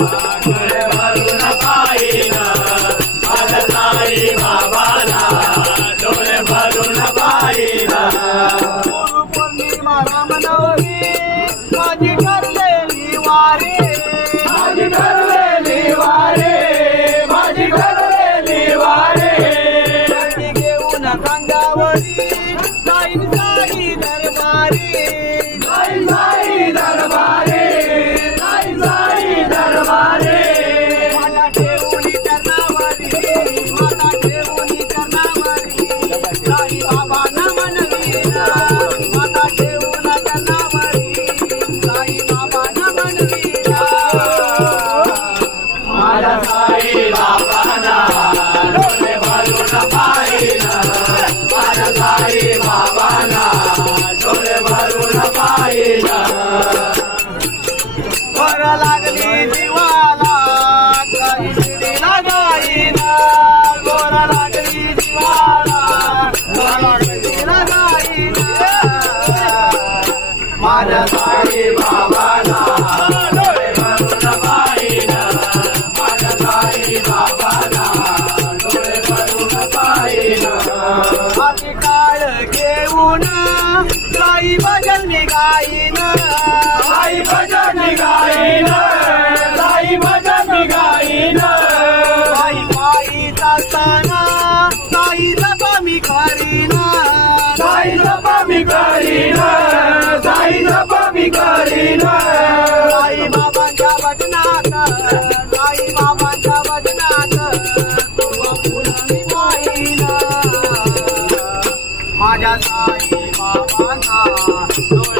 डोळे भरून पाहिन माझ्या साई बाबाला डोळे भरून पाहिन गुरु पौर्णिमा रामनवमी माझी ठरलेली वारी माझी ठरलेली वारे माझी ठरलेली वारे ती घेऊन सांगावरी जाईन साई दरबारी साई साई दरबारे साई साई दरबारे माझा ठेवून करणावरी माझा ठेवून करणावरी साई बाबा नमनवीरा माझा ठेवून करणावरी साई बाबा नमनवीरा माझ्या साई बाबाला डोळे भरून पाहिन माझ्या साई बाबाला डोळे भरून पाहिन वर लागली जीवाला काही शिडीला गाईना गोर लागली जीवाला काही शिडीला गाईना माझ्या साई बाबाला डोळे भरून पाहिन माझ्या साई बाबाला डोळे भरून पाहिन अति काळ घेऊन साई भजन गाईन साई भजन गाईन साई भजन गाईन साई पायी जाताना साई जपा मी करीन साई जपा मी करीन साई जपा मी करीन साई बाबांच्या वचनात साई बाबांच्या वचनात मी पाहिन माझ्या साई बाबांना डोळे